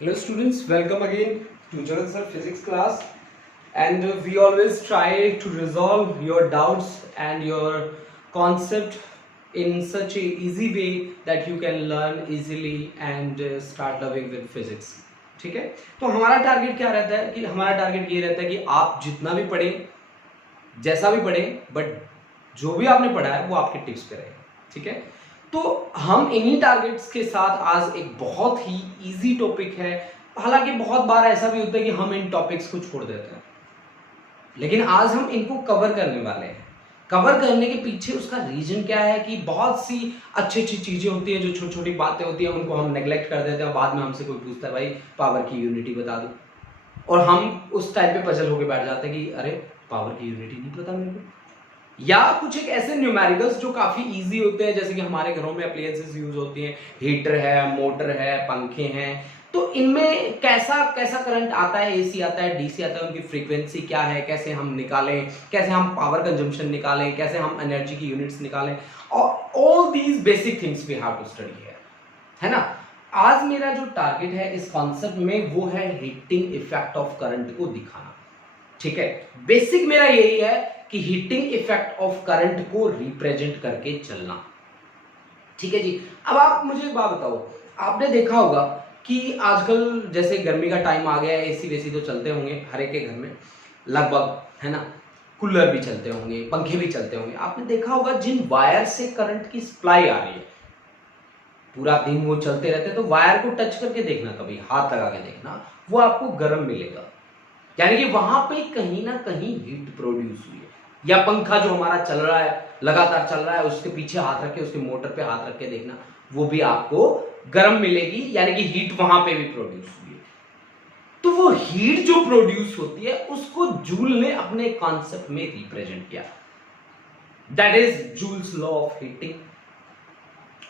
Hello students, welcome again to Jagat Sir Physics class, and we always try to resolve your doubts and your concept in such a easy way that you can learn easily and start loving with physics. ठीक है, तो हमारा target क्या रहता है कि हमारा target ये रहता है कि आप जितना भी पढ़ें, जैसा भी पढ़ें, बट जो भी आपने पढ़ा है वो आपके टिप्स पे रहे. ठीक है, तो हम इन्हीं टारगेट्स के साथ आज एक बहुत ही इजी टॉपिक है. हालांकि बहुत बार ऐसा भी होता है कि हम इन टॉपिक्स को छोड़ देते हैं, लेकिन आज हम इनको कवर करने वाले हैं. कवर करने के पीछे उसका रीजन क्या है कि बहुत सी अच्छी अच्छी चीजें होती हैं, जो छोटी छोटी बातें होती हैं, उनको हम नेग्लेक्ट कर देते हैं. बाद में हमसे कोई पूछता है भाई पावर की यूनिटी बता दो, और हम उस टाइप पे पजल होकर बैठ जाते हैं कि अरे पावर की यूनिटी नहीं पता मेरे को. या कुछ एक ऐसे न्यूमेरिकल्स जो काफी इजी होते हैं, जैसे कि हमारे घरों में अप्लायंसेस यूज होती हैं, हीटर है, मोटर है, पंखे हैं, तो इनमें कैसा कैसा करंट आता है, एसी आता है, डीसी आता है, उनकी फ्रीक्वेंसी क्या है, कैसे हम निकालें, कैसे हम पावर कंजम्पशन निकालें, कैसे हम एनर्जी की यूनिट्स निकालें, और all these basic things we have to study है ना. आज मेरा जो टारगेट है इस कॉन्सेप्ट में वो है हीटिंग इफेक्ट ऑफ करंट को दिखाना. ठीक है, बेसिक मेरा यही है कि हीटिंग इफेक्ट ऑफ करंट को रिप्रेजेंट करके चलना. ठीक है जी. अब आप मुझे एक बात बताओ, आपने देखा होगा कि आजकल जैसे गर्मी का टाइम आ गया है, एसी वेसी तो चलते होंगे हर एक के घर में लगभग, है ना. कूलर भी चलते होंगे, पंखे भी चलते होंगे. आपने देखा होगा जिन वायर से करंट की सप्लाई आ रही है, पूरा दिन वो चलते रहते हैं, तो वायर को टच करके देखना, कभी हाथ लगा के देखना, वो आपको गर्म मिलेगा. यानी कि वहां पे कहीं ना कहीं हीट प्रोड्यूस हुई है. या पंखा जो हमारा चल रहा है, लगातार चल रहा है, उसके पीछे हाथ रख के, उसके मोटर पे हाथ रख के देखना, वो भी आपको गर्म मिलेगी. यानी कि हीट वहां पे भी प्रोड्यूस हुई है. तो वो हीट जो प्रोड्यूस होती है उसको जूल ने अपने कॉन्सेप्ट में रिप्रेजेंट किया. That is joules law of heating.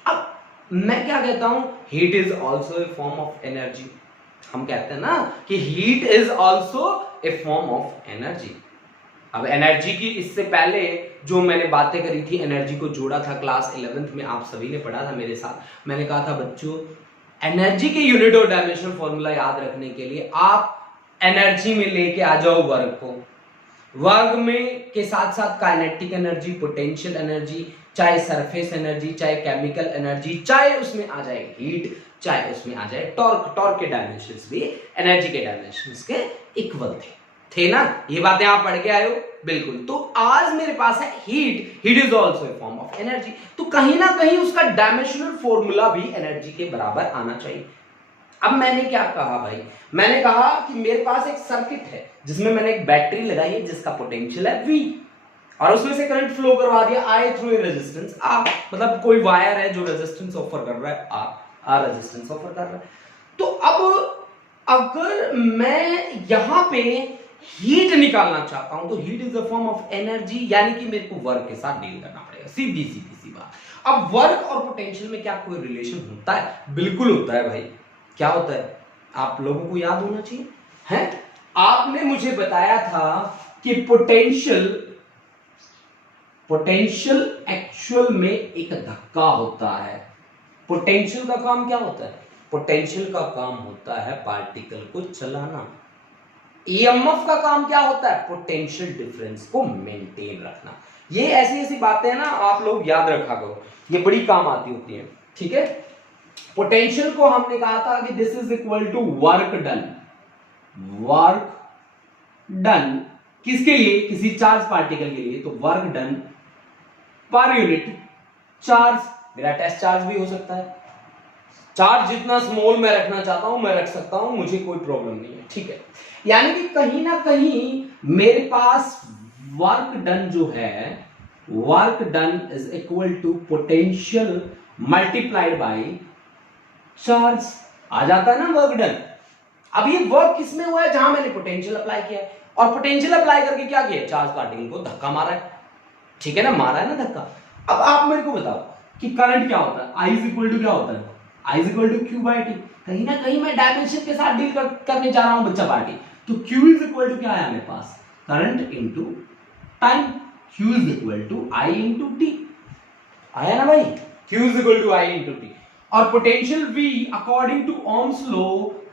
अब मैं क्या कहता हूं, heat is also a form of energy. हम कहते हैं ना कि heat is also a form of energy. अब एनर्जी की इससे पहले जो मैंने बातें करी थी, एनर्जी को जोड़ा था क्लास 11th में, आप सभी ने पढ़ा था मेरे साथ. मैंने कहा था बच्चों, एनर्जी के यूनिट और डायमेंशनल फॉर्मूला याद रखने के लिए आप एनर्जी में लेके आ जाओ वर्ग को. वर्ग में के साथ साथ काइनेटिक एनर्जी, पोटेंशियल एनर्जी, चाहे सरफेस एनर्जी, चाहे केमिकल एनर्जी, चाहे उसमें आ जाए हीट, चाहे उसमें आ जाए टॉर्क. टॉर्क के डायमेंशंस भी एनर्जी के डायमेंशंस के इक्वल थे ना. ये बातें आप पढ़ के आए हो बिल्कुल. तो आज मेरे पास है heat. Heat is also a form of energy. तो कहीं ना कहीं उसका डायमेंशनल फॉर्मूला भी एनर्जी के बराबर आना चाहिए. अब मैंने क्या कहा भाई, मैंने कहा कि मेरे पास एक सर्किट है जिसमें मैंने एक बैटरी लगाई है जिसका पोटेंशियल है V, और उसमें से करंट फ्लो करवा दिया I through a resistance R. मतलब कोई वायर है जो रेजिस्टेंस ऑफर कर रहा है, R रेजिस्टेंस ऑफर कर रहा है. तो अब अगर मैं यहां पे हीट निकालना चाहता हूं तो heat is a form of energy, यानी कि मेरे को वर्क के साथ डील करना पड़ेगा. सीधी सीधी सी बात. अब वर्क और पोटेंशियल में क्या कोई रिलेशन होता है? बिल्कुल होता है भाई. क्या होता है आप लोगों को याद होना चाहिए है. आपने मुझे बताया था कि पोटेंशियल एक्चुअल में एक धक्का होता है. पोटेंशियल का काम क्या होता है? पोटेंशियल का काम होता है पार्टिकल को चलाना. ईएमएफ का काम क्या होता है? पोटेंशियल डिफरेंस को मेंटेन रखना. ये ऐसी ऐसी बातें हैं ना, आप लोग याद रखा करो, ये बड़ी काम आती होती हैं. ठीक है, पोटेंशियल को हमने कहा था कि this is equal to work done. Work done किसके लिए? किसी चार्ज पार्टिकल के लिए. तो वर्क डन पर यूनिट चार्ज. मेरा टेस्ट चार्ज भी हो सकता है. चार्ज जितना स्मॉल मैं रखना चाहता हूं मैं रख सकता हूं, मुझे कोई प्रॉब्लम नहीं है. ठीक है, यानी कि कहीं ना कहीं मेरे पास वर्क डन जो है, work done is equal to potential multiplied by charge. आ जाता है ना वर्क डन. अब ये वर्क किसमें हुआ है? जहां मैंने पोटेंशियल अप्लाई किया है, और पोटेंशियल अप्लाई करके क्या किया? चार्ज पार्टिकल को धक्का मारा है. ठीक है ना, मारा है ना धक्का. अब आप मेरे को बताओ कि करंट क्या होता है? I इज इक्वल टू क्या होता है? I is equal to Q by T. कहीं ना कहीं मैं डायमेंशन के साथ डील करने जा रहा हूं बच्चा पार्टी. तो Q इज इक्वल टू क्या आया मेरे पास? Current into time. Q is equal to I into T. आया ना भाई? Q is equal to I into T. और potential V according to Ohm's law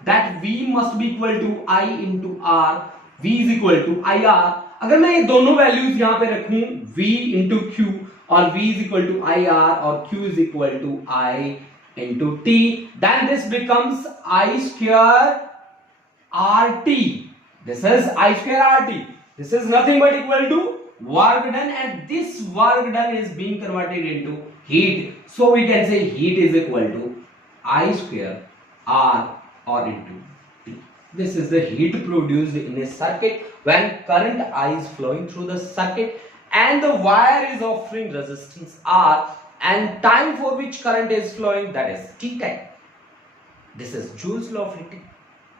that V must be equal to I into R, V is equal to IR। अगर मैं ये दोनों values यहां पे रखूं V इंटू Q और V is equal to IR और Q is equal to I into T, then this becomes I square RT. This is I square RT. This is nothing but equal to work done, and this work done is being converted into heat. So we can say heat is equal to I square R or into T. This is the heat produced in a circuit when current I is flowing through the circuit and the wire is offering resistance R and time for which current is flowing, that is T time. This is Joule's law of heating.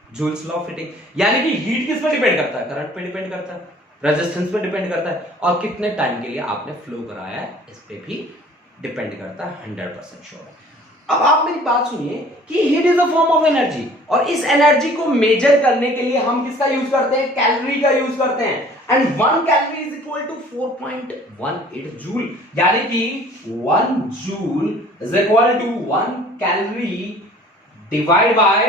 Joule's law of heating यानी कि heat किस पर depend करता है? Current पे depend करता है, resistance पे डिपेंड करता है और कितने टाइम के लिए आपने फ्लो कराया है इस पे भी डिपेंड करता है। 100% श्योर है। अब आप मेरी बात सुनिए कि heat is a form of energy और इस एनर्जी को मेजर करने के लिए हम किसका यूज करते हैं? कैलोरी का यूज करते हैं। And 1 calorie is equal to 4.18 joule, यानी कि 1 joule is equal to 1 calorie divide by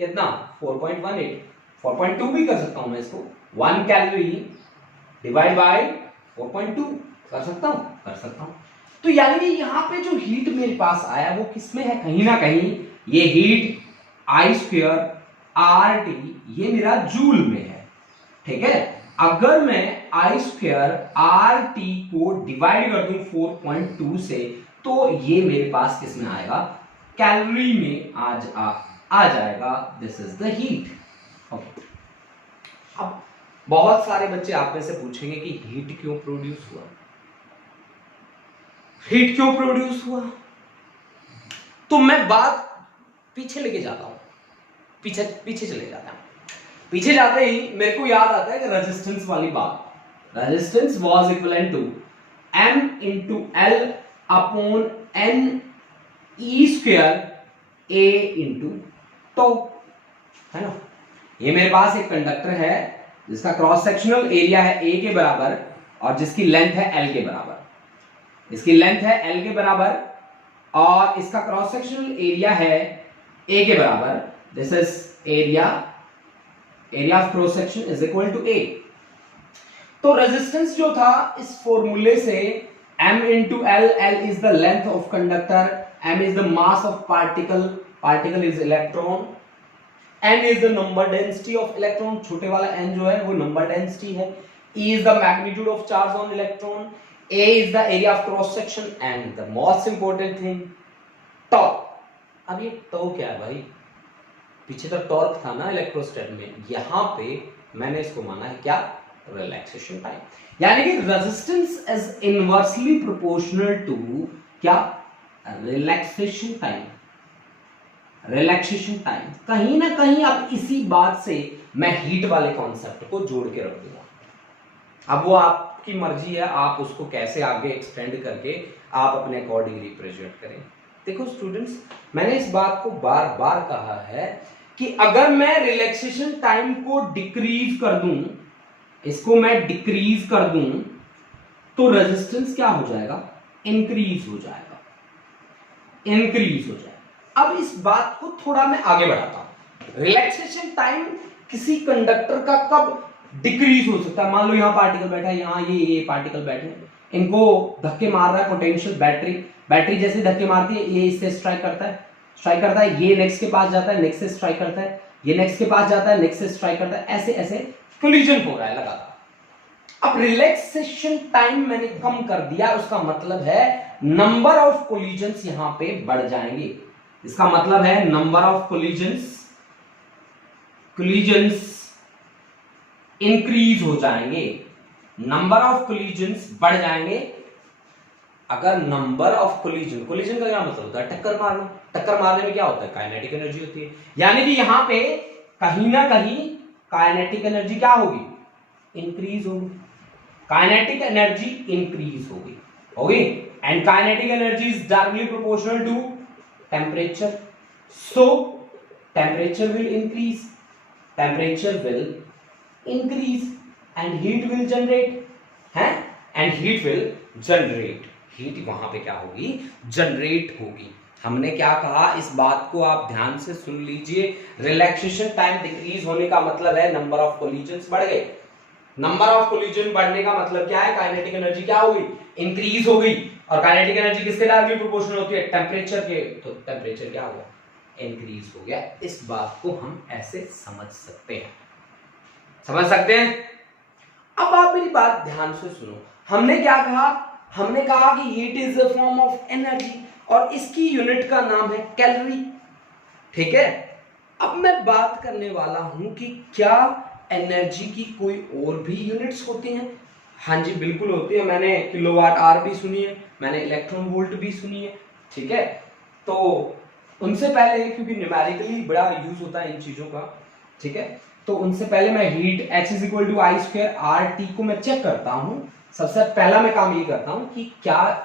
कितना? 4.18, 4.2 भी कर सकता हूं मैं इसको। 1 कैलोरी डिवाइड बाय 4.2 कर सकता हूं, कर सकता हूं। तो यानी कि यहां पे जो हीट मेरे पास आया वो किसमें है? कहीं ना कहीं ये हीट I स्क्वायर RT ये मेरा जूल में है, ठीक है। अगर मैं I स्क्वायर RT को डिवाइड कर दूं 4.2 से तो ये मेरे पास किसमें आएगा? कैलोरी में आ जाएगा। This is the heat. Okay, अब बहुत सारे बच्चे आप में से पूछेंगे कि हीट क्यों प्रोड्यूस हुआ, हीट क्यों प्रोड्यूस हुआ? तो मैं बात पीछे लेके जाता हूं, पीछे चले जाता हूं। पीछे जाते ही मेरे को याद आता है कि रेजिस्टेंस वाली बात। Resistance was equivalent to M into L upon N E square A into tau, है ना। ये मेरे पास एक कंडक्टर है जिसका क्रॉस सेक्शनल एरिया है A के बराबर और जिसकी लेंथ है L के बराबर। इसकी लेंथ है L के बराबर और इसका क्रॉस सेक्शनल एरिया है A के बराबर। This is area of cross section is equal to A। तो रेजिस्टेंस जो था इस फॉर्मूले से M into L, L is the length of conductor, M is the mass of particle is electron, N is the number density of electron, छोटे वाला n जो है वो नंबर डेंसिटी है, E is the magnitude of charge on electron, A is the area of cross section and the most important thing torque। अब ये torque क्या है भाई? पीछे तो टॉर्क था ना इलेक्ट्रोस्टैट में, यहां पे मैंने इसको माना है क्या? Relaxation time. यानी कि resistance is inversely proportional to क्या? Relaxation time. रिलैक्सेशन टाइम कहीं ना कहीं अब इसी बात से मैं हीट वाले कॉन्सेप्ट को जोड़ के रख दूंगा। अब वो आपकी मर्जी है, आप उसको कैसे आगे एक्सटेंड करके आप अपने अकॉर्डिंग रिप्रेजेंट करें। देखो स्टूडेंट्स, मैंने इस बात को बार बार कहा है कि अगर मैं रिलैक्सेशन टाइम को डिक्रीज कर दूं, इसको मैं डिक्रीज कर दूं, तो रेजिस्टेंस क्या हो जाएगा? इंक्रीज हो जाएगा, इंक्रीज हो जाएगा। अब इस बात को थोड़ा मैं आगे बढ़ाता हूं। रिलैक्सेशन टाइम किसी कंडक्टर का कब डिक्रीज हो सकता है? मान लो यहां पार्टिकल बैठा है, यहां ये पार्टिकल बैठे हैं, इनको धक्के मार रहा है पोटेंशियल बैटरी जैसे धक्के मारती है, ये इससे स्ट्राइक करता है, ये नेक्स्ट के पास जाता है, नेक्स्ट से स्ट्राइक करता है, ये नेक्स्ट के पास जाता है, नेक्स्ट से स्ट्राइक करता है, ऐसे ऐसे कोलिजन हो रहा है लगातार। अब रिलैक्सेशन टाइम मैंने कम कर दिया, उसका मतलब है नंबर ऑफ कोलिजन्स यहां पे बढ़ जाएंगे। इसका मतलब है नंबर ऑफ कोलिजन्स इंक्रीज हो जाएंगे, नंबर ऑफ कोलिजन्स बढ़ जाएंगे। अगर नंबर ऑफ कोलिजन का क्या मतलब होता है? टक्कर मारना। टक्कर मारने में क्या होता है? काइनेटिक एनर्जी होती है। यानी कि यहां पे कहीं ना कहीं काइनेटिक एनर्जी क्या होगी? इंक्रीज होगी। काइनेटिक एनर्जी इंक्रीज होगी and kinetic energy is directly proportional to temperature. So temperature will increase and heat will generate. Heat वहां पे क्या होगी? जनरेट होगी। हमने क्या कहा, इस बात को आप ध्यान से सुन लीजिए। रिलैक्सेशन टाइम डिक्रीज होने का मतलब है नंबर ऑफ कोलिजन्स बढ़ गए। नंबर ऑफ कोलिजन बढ़ने का मतलब क्या है, काइनेटिक एनर्जी क्या हो गई, इंक्रीज हो गई। और काइनेटिक एनर्जी किसके डायरेक्टली प्रोपोर्शनल होती है, टेम्परेचर के। तो टेम्परेचर क्या हुआ, इंक्रीज हो गया। इस बात को हम ऐसे समझ सकते हैं, समझ सकते हैं। अब आप मेरी बात ध्यान से सुनो। हमने क्या कहा, हमने कहा कि heat is a form of energy और इसकी यूनिट का नाम है कैलोरी, ठीक है। अब मैं बात करने वाला हूं कि क्या एनर्जी की कोई और भी यूनिट्स होती हैं। हाँ जी बिल्कुल होती है। मैंने किलोवाट आवर भी सुनी है, मैंने इलेक्ट्रॉन वोल्ट भी सुनी है, ठीक है। तो उनसे पहले, क्योंकि न्यूमेरिकली बड़ा यूज होता है इन चीजों का, ठीक है, तो उनसे पहले मैं हीट H = I²RT को मैं चेक करता हूं। सबसे पहला मैं काम ये करता हूं कि क्या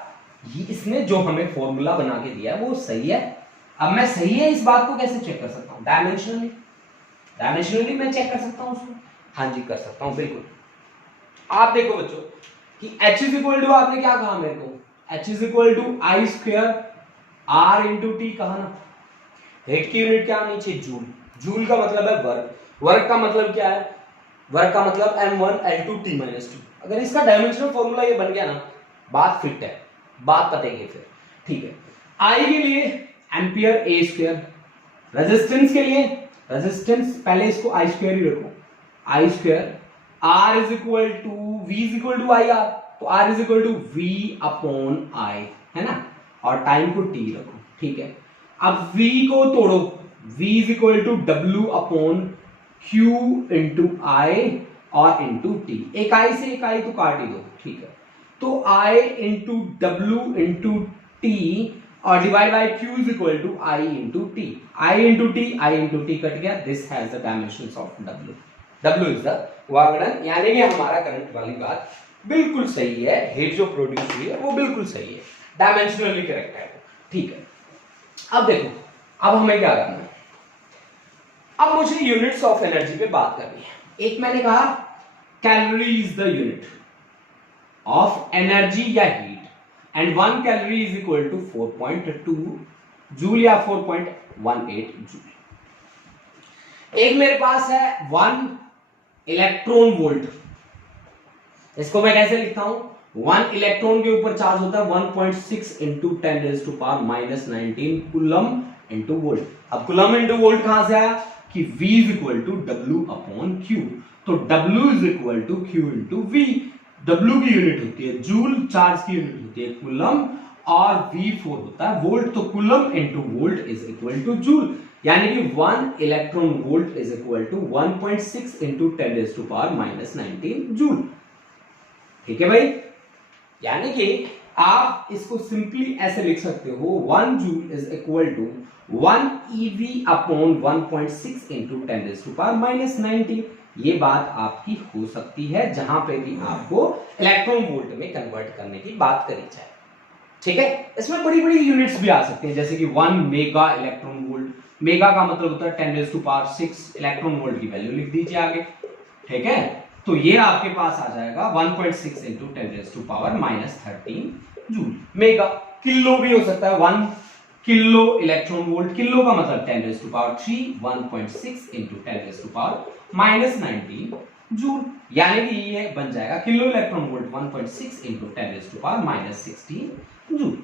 इसने जो हमें फॉर्मूला बना के दिया है वो सही है। अब मैं सही है इस बात को कैसे चेक कर सकता हूं, डायमेंशनली मैं चेक कर सकता हूं उसको। हाँ जी कर सकता हूं बिल्कुल। आप देखो बच्चों कि H आपने क्या कहा मेरे को, H I²R×T कहा ना। हेट की यूनिट क्या होनी चाहिए, जूल। जूल का मतलब है वर्क, वर्क का मतलब क्या है, वर्क का मतलब m1L2T-2। अगर इसका डायमेंशनल फॉर्मूला ये बन गया ना, बात फिट है, बात पतेगी फिर, ठीक है। आई के लिए एम्पियर A², रेजिस्टेंस के लिए, रेजिस्टेंस पहले इसको I² ही रखो, I², R = V = IR, तो R = V/I है ना, और टाइम को T रखो, ठीक है। अब V को तोड़ो, V = W/Q×I और × T। इकाई से इकाई तो काट ही दो, ठीक है। तो I × W/T और divide by Q = I×T। I×T cut गया। This has the dimensions of W। W is the work done, यानी कि हमारा करंट वाली बात बिल्कुल सही है। हीट जो प्रोड्यूस हुई है वो बिल्कुल सही है, डायमेंशनली करेक्ट है, ठीक है। अब देखो, अब हमें क्या करना है, अब मुझे यूनिट्स ऑफ एनर्जी पे बात करनी है। एक मैंने कहा calorie is the unit of energy या हीट, एंड 1 कैलोरी = 4.2 जूल या 4.18 जूल। एक मेरे पास है 1 इलेक्ट्रॉन वोल्ट, इसको मैं कैसे लिखता हूं, 1 इलेक्ट्रॉन के ऊपर चार्ज होता है 1.6 × 10⁻⁻⁹ कूलम इनटू वोल्ट। अब कूलम इनटू वोल्ट कहां से आया कि V = W/Q, तो W = Q × V। W की यूनिट होती है जूल, चार्ज की यूनिट होती है कूलम, और V4 होता है वोल्ट, तो कूलम इनटू वोल्ट = जूल, यानी कि 1 इलेक्ट्रॉन वोल्ट = 1.6 × 10⁻⁻⁹ जूल, ठीक है भाई। यानी कि आप इसको सिंपली ऐसे लिख सकते हो, 1 जूल = 1 eV/1.6 × 10⁻⁻⁹। ये बात आपकी हो सकती है जहां पे भी आपको इलेक्ट्रॉन वोल्ट में कन्वर्ट करने की बात करी जाए, ठीक है। इसमें बड़ी बड़ी यूनिट्स भी आ सकती हैं, जैसे कि 1 मेगा इलेक्ट्रॉन वोल्ट। मेगा का मतलब होता है 10⁻⁶ इलेक्ट्रॉन वोल्ट की वैल्यू लिख दीजिए आगे, ठीक है। तो ये आपके पास आ जाएगा 1.6 × 10⁻⁻13 जूल। मेगा, किलो भी हो सकता है, 1 किलो इलेक्ट्रॉन वोल्ट, किलो का मतलब 10⁻3, 1.6 × 10⁻⁻19 जूल, यानी कि ये बन जाएगा किलो इलेक्ट्रॉन वोल्ट 1.6 × 10⁻16 जूल,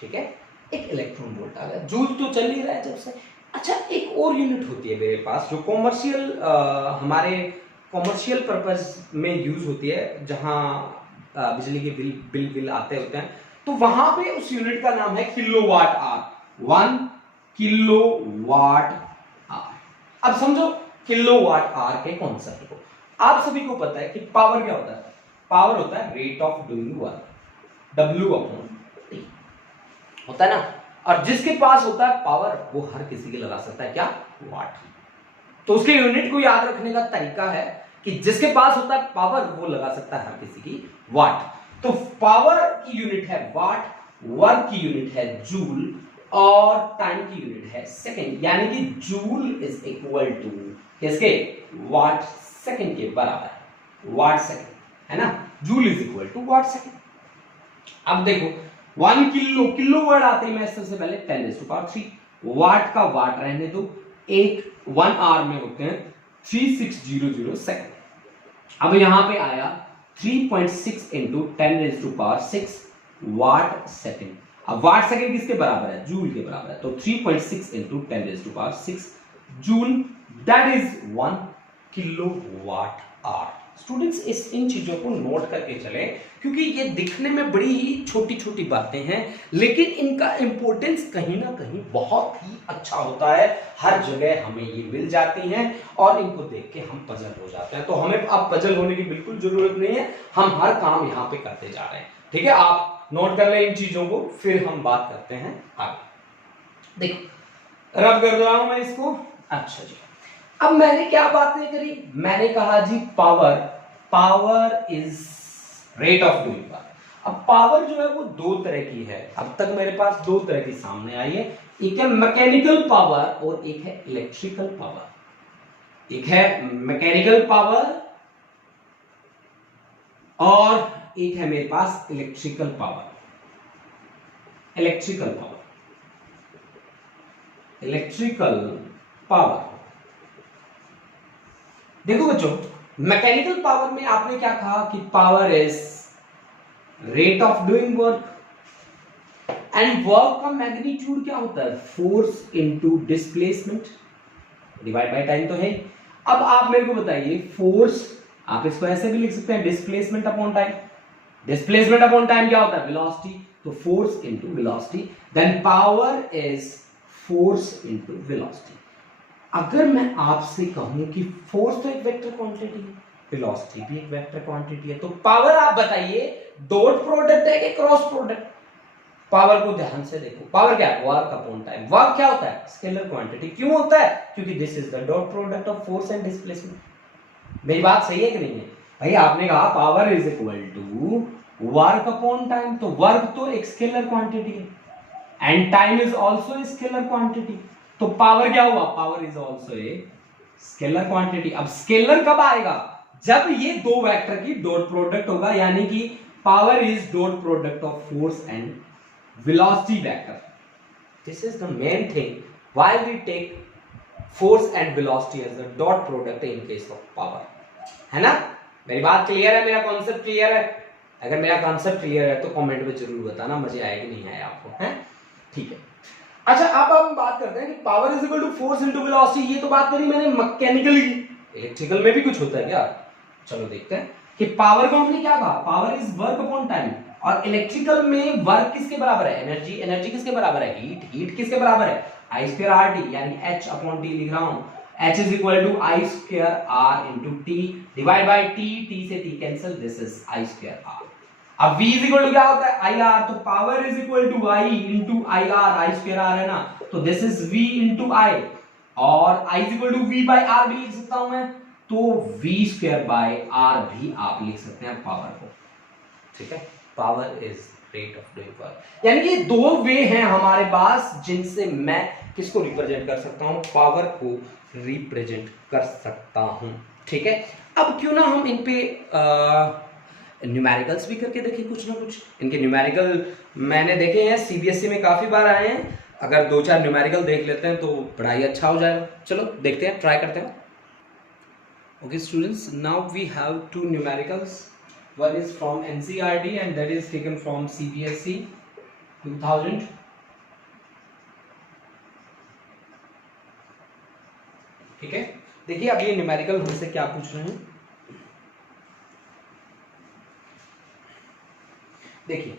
ठीक है। एक इलेक्ट्रॉन वोल्ट आ गया, जूल तो चल ही रहा है जब से। अच्छा, एक और यूनिट होती है मेरे पास जो कॉमर्शियल, हमारे कॉमर्शियल पर्पस में यूज होती है, जहां बिजली के बिल आते होते हैं, तो वहां पे उस यूनिट का नाम है किलोवाट आवर। 1 kilowatt hour. अब समझो किलोवाट आवर के कॉन्सेप्ट को। आप सभी को पता है कि पावर क्या होता है, पावर होता है rate of doing work, W/T होता है ना। और जिसके पास होता है पावर, वो हर किसी के लगा सकता है क्या, वाट। तो उसके यूनिट को याद रखने का तरीका है कि जिसके पास होता है पावर, वो लगा सकता है हर किसी की वाट। तो पावर की यूनिट है वाट, वर्क की यूनिट है जूल, और टाइम की यूनिट है सेकंड, यानी कि जूल = किसके, वाट सेकंड के बराबर, वाट सेकंड है ना। Joule = watt second. अब देखो 1 किलो, किलो वर्ड आते ही मैं सबसे पहले 10⁻³ वाट का वाट रहने दो, 1 आवर में होते हैं 3600 सेकंड। अब यहां पे आया 3.6 इंटू 10⁻6 वाट सेकंड। अब वाट सेकंड किसके बराबर है? जूल के बराबर है, तो 3.6 into 10⁻6 joule, that is 1 kilowatt hour. Students इन चीजों को नोट करके चलें, क्योंकि ये दिखने में बड़ी ही छोटी छोटी बातें हैं, लेकिन इनका इंपॉर्टेंस कहीं ना कहीं बहुत ही अच्छा होता है। हर जगह हमें ये मिल जाती हैं और इनको देख के हम पजल हो जाते हैं। तो हमें अब पजल होने की बिल्कुल जरूरत नहीं है, हम हर काम यहाँ पे करते जा रहे हैं। ठीक है, आप नोट कर लें इन चीजों को, फिर हम बात करते हैं आगे। देखो रब कर रहा हूं मैं इसको। अच्छा जी, अब मैंने क्या बातें करी? मैंने कहा जी power is rate of doing work. अब पावर जो है वो दो तरह की है, अब तक मेरे पास दो तरह की सामने आई है, एक है मैकेनिकल पावर और एक है इलेक्ट्रिकल पावर। एक है मैकेनिकल पावर और एक है मेरे पास इलेक्ट्रिकल पावर। इलेक्ट्रिकल पावर देखो बच्चों, मैकेनिकल पावर में आपने क्या कहा कि power is rate of doing work, and work का मैग्नीट्यूड क्या होता है? Force into displacement divide by time तो है। अब आप मेरे को बताइए, फोर्स आप इसको ऐसे भी लिख सकते हैं, displacement upon time. Displacement upon time क्या होता है? वेलोसिटी, तो force into velocity, then power is force into velocity. अगर मैं आपसे कहूं कि फोर्स तो एक वेक्टर क्वांटिटी है, वेलोसिटी भी एक वेक्टर क्वांटिटी है, तो पावर आप बताइए डॉट प्रोडक्ट है कि क्रॉस प्रोडक्ट? पावर को ध्यान से देखो, पावर क्या है? Work upon time. वर्क क्या होता है? Scalar quantity. क्यों होता है? क्योंकि this is the dot product of force and displacement. मेरी बात सही है कि नहीं है भाई? आपने कहा power is equal to work upon time, तो वर्क तो एक स्केलर क्वांटिटी है and time is also a scalar quantity, तो पावर क्या हुआ? Power is also a scalar quantity. अब स्केलर कब आएगा? जब ये दो वेक्टर की डॉट प्रोडक्ट होगा, यानी कि power is dot product of force and velocity vector. This is the main thing why we take force and velocity as the dot product in case of power, है ना? मेरी बात clear है? मेरा concept clear है? अगर मेरा concept clear है तो कमेंट में जरूर बताना, मजे आए कि नहीं आए आपको, है? ठीक है। अच्छा, अब हम बात करते हैं कि power is equal to force into velocity. ये तो बात करी मैंने मैकेनिकली, इलेक्ट्रिकल में भी कुछ होता है क्या? चलो देखते हैं कि पावर को हमने क्या कहा? Power is work upon time, और इलेक्ट्रिकल में वर्क किसके बराबर है? एनर्जी। एनर्जी किसके बराबर है? हीट। हीट किसके बराबर है? I स्क्वायर आर टी, यानी H अपॉन टी लिख रहा हूं। H is equal to I square R into T divide by T, T से T cancel, this is I square R. अब V इज इक्वल टू क्या होता है? I R, तो power is equal to I into I R, I square R है ना, तो this is V into I, और I is equal to V by are भी लिख सकता हूं मैं, तो V स्क्वायर बाई आर भी आप लिख सकते हैं पावर को। ठीक है, power is rate of doing work, यानी कि दो वे हैं हमारे पास जिनसे मैं किसको रिप्रेजेंट कर सकता हूं? पावर को रिप्रेजेंट कर सकता हूं। ठीक है, अब क्यों ना हम इन पे न्यूमेरिकल्स भी करके देखें, कुछ ना कुछ। इनके न्यूमेरिकल मैंने देखे हैं, सीबीएसई में काफी बार आए हैं। अगर दो चार न्यूमेरिकल देख लेते हैं तो पढ़ाई अच्छा हो जाएगा। चलो देखते हैं, ट्राई करते हैं। Okay students, now we have to numericals. One is from NCERT and that is taken from CBSE 2000. ठीक है, देखिए अब ये न्यूमेरिकल हमसे क्या पूछ रहे हैं। देखिए,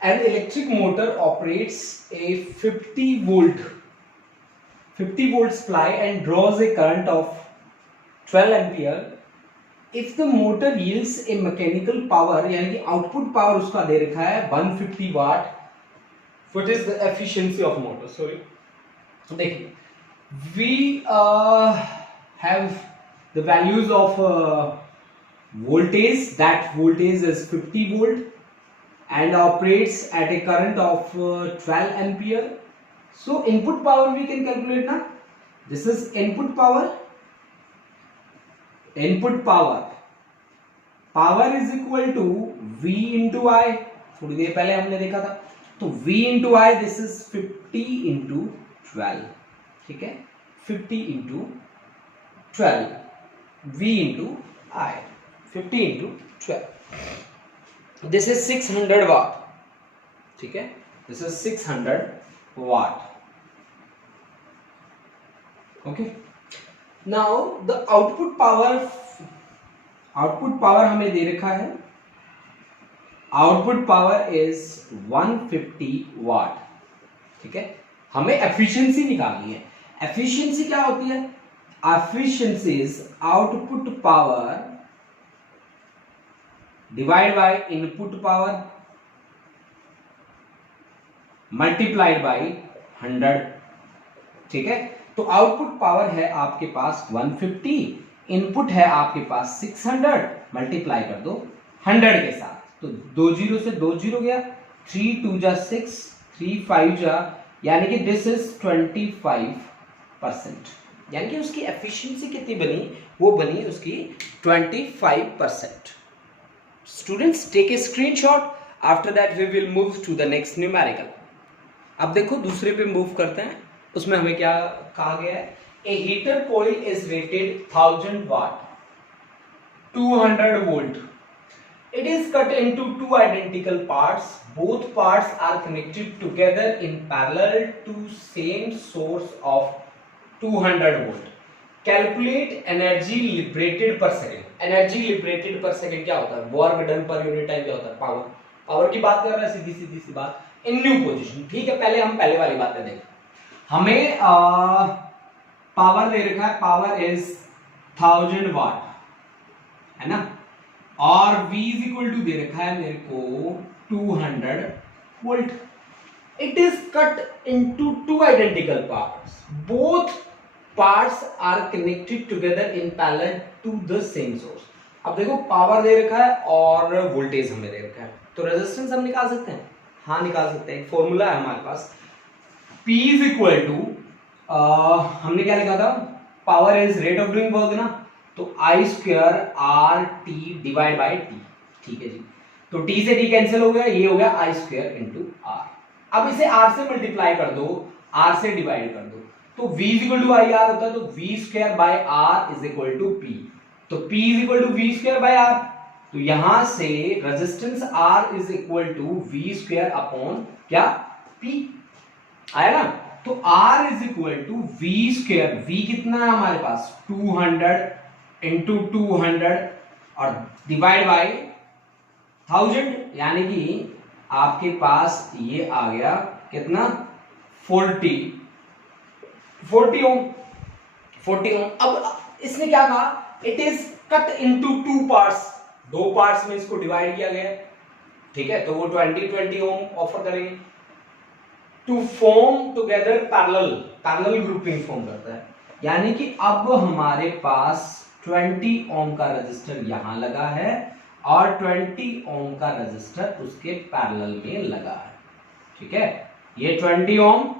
an electric motor operates a 50 volt supply and draws a current of 12 ampere. If the motor yields a mechanical power, यानी कि आउटपुट पावर उसका दे रखा है 150 वाट, what is the efficiency of motor? Sorry, देखिए, we have the values of voltage. That voltage is 50 volt and operates at a current of 12 ampere. So input power we can calculate now. This is input power. Input power is equal to V into I. थोड़ी देर पहले हमने देखा था तो V into I, this is 50 into 12, ठीक है, 50 into 12, V into I, 50 into 12, this is 600 watt, ठीक है, this is 600 watt. Okay, now the output power हमें दे रखा है, आउटपुट पावर इज 150 वाट, ठीक है. हमें एफिशिएंसी निकालनी है. एफिशिएंसी क्या होती है? Efficiency is output power divide by input power multiplied by 100, ठीक है. तो आउटपुट पावर है आपके पास 150, इनपुट है आपके पास 600, मल्टीप्लाई कर दो 100 के साथ, तो 2 जीरो से 2 जीरो गया, 3 2 जा 6, 3 5 जा, यानी कि दिस इज 25%, यानी कि उसकी एफिशिएंसी कितनी बनी? वो बनी उसकी 25%. Students take a screenshot, after that we will move to the next numerical. अब देखो दूसरे पे मूव करते हैं. उसमें हमें क्या कहा गया है? A heater coil is rated 1000 watt, 200 volt. It is cut into two identical parts. Both parts are connected together in parallel to same source of 200 volt. Calculate energy liberated per second. Energy liberated per second क्या होता है? Work done per unit time क्या होता है? Power. Power की बात कर रहे हैं, सीधी सी बात. In new position. ठीक है, पहले हम पहले वाली बातें देखें. हमें पावर दे रखा है, पावर इज 1000 वाट, है ना, और V इज इक्वल टू दे रखा है मेरे को 200 volt. It is cut into two identical parts. Both parts are connected together in parallel to the same source. अब देखो पावर दे रखा है और वोल्टेज हमें दे रखा है, तो रेजिस्टेंस हम निकाल सकते हैं. हाँ निकाल सकते हैं. एक फॉर्मूला है हमारे पास, P इज इक्वल टू, हमने क्या लिखा था? Power is rate of doing work ना, तो I square R T divide by T, ठीक है जी. तो T से T कैंसिल हो गया, ये हो गया I स्क्वायर इंटू आर. अब इसे R से मल्टीप्लाई कर दो, R से डिवाइड कर दो, तो V is equal to I R होता है, तो V square by R is equal to P. तो P is equal to V square by R. तो यहां से resistance R is equal to V square upon क्या? P. आया ना. तो R is equal to V square, V कितना है हमारे पास? 200 इंटू 200 और डिवाइड बाय 1000, यानी कि आपके पास ये आ गया कितना? 40 ओम. 40 ओम. अब इसने क्या कहा? It is cut into two parts. दो पार्ट्स में इसको डिवाइड किया गया, ठीक है. तो वो 20 ओम ऑफर करेंगे two form together parallel grouping form करता है. यानी कि अब हमारे पास 20 ओम का रजिस्टर यहां लगा है और 20 ओम का रजिस्टर उसके पैरेलल में लगा है, ठीक है. ये 20 ओम,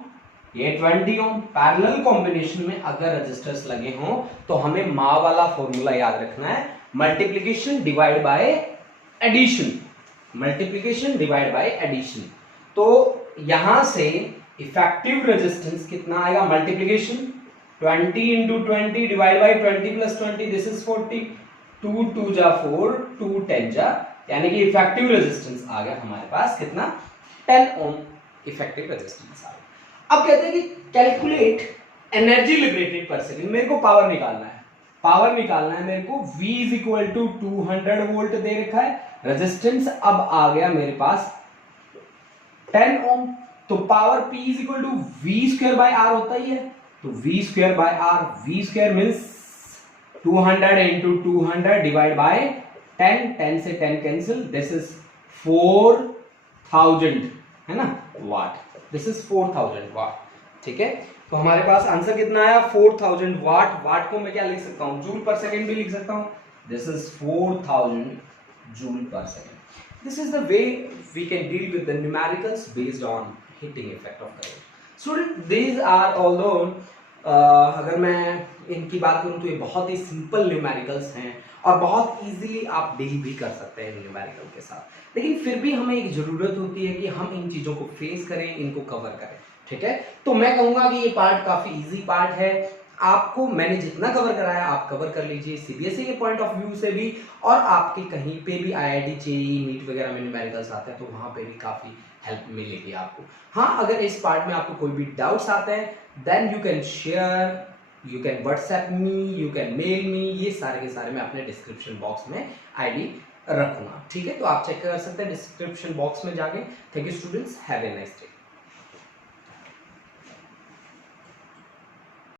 ये 20 ओम. पैरेलल कॉम्बिनेशन में अगर रजिस्टर्स लगे हों तो हमें मा वाला फॉर्मूला याद रखना है, multiplication divide by addition. Multiplication divide by addition. तो यहां से इफेक्टिव रेजिस्टेंस कितना आएगा? Multiplication 20 into 20 divide by 20 plus 20, this is 40. 2 2 जा 4, 2 10 जा, यानी कि इफेक्टिव रेजिस्टेंस आ गया हमारे पास कितना? 10 ओम इफेक्टिव रेजिस्टेंस आ गया. अब कहते हैं कि calculate energy liberated per second. मेरे को पावर निकालना है, मेरे को. V इज इक्वल टू 200 वोल्ट दे रखा है, रेजिस्टेंस अब आ गया मेरे पास 10 ओम. तो power P is equal to V square by R होता ही है, तो V square by R, V square means 200 into 200 divide by 10, 10 से 10 कैंसिल, दिस इज 4000, है ना, वाट. दिस इज 4000 वाट, ठीक है. तो हमारे पास आंसर कितना आया? 4000 वाट. वाट को मैं क्या लिख सकता हूं? जूल पर सेकंड भी लिख सकता हूं. दिस इज 4000 जूल पर second. This is the way we can deal with the numericals based on heating effect of current. Student, these are although अगर मैं इनकी बात करूँ तो ये बहुत ही सिंपल न्यूमेरिकल्स हैं और बहुत इजीली आप डील भी कर सकते हैं न्यूमेरिकल के साथ। लेकिन फिर भी हमें एक ज़रूरत होती है कि हम इन चीज़ों को फेस करें, इनको कवर करें। ठीक है, तो मैं कहूँगा कि ये पार्ट काफ़ी ईजी पार्ट है। आपको मैंने जितना कवर कराया आप कवर कर लीजिए सीबीएसई के पॉइंट ऑफ व्यू से भी, और आपके कहीं पे भी आईआईटी जेईई नीट वगैरह में न्यूमेरिकल्स आते हैं तो वहाँ पे भी काफ़ी हेल्प मिलेगी आपको। हाँ, अगर इस पार्ट में आपको कोई भी डाउट्स आते हैं then you can share, you can WhatsApp me, you can mail me, ये सारे के सारे मैं अपने डिस्क्रिप्शन बॉक्स में आईडी रखूंगा। ठीक है, तो आप चेक कर सकते हैं डिस्क्रिप्शन बॉक्स में जाके। Thank you students, have a nice day.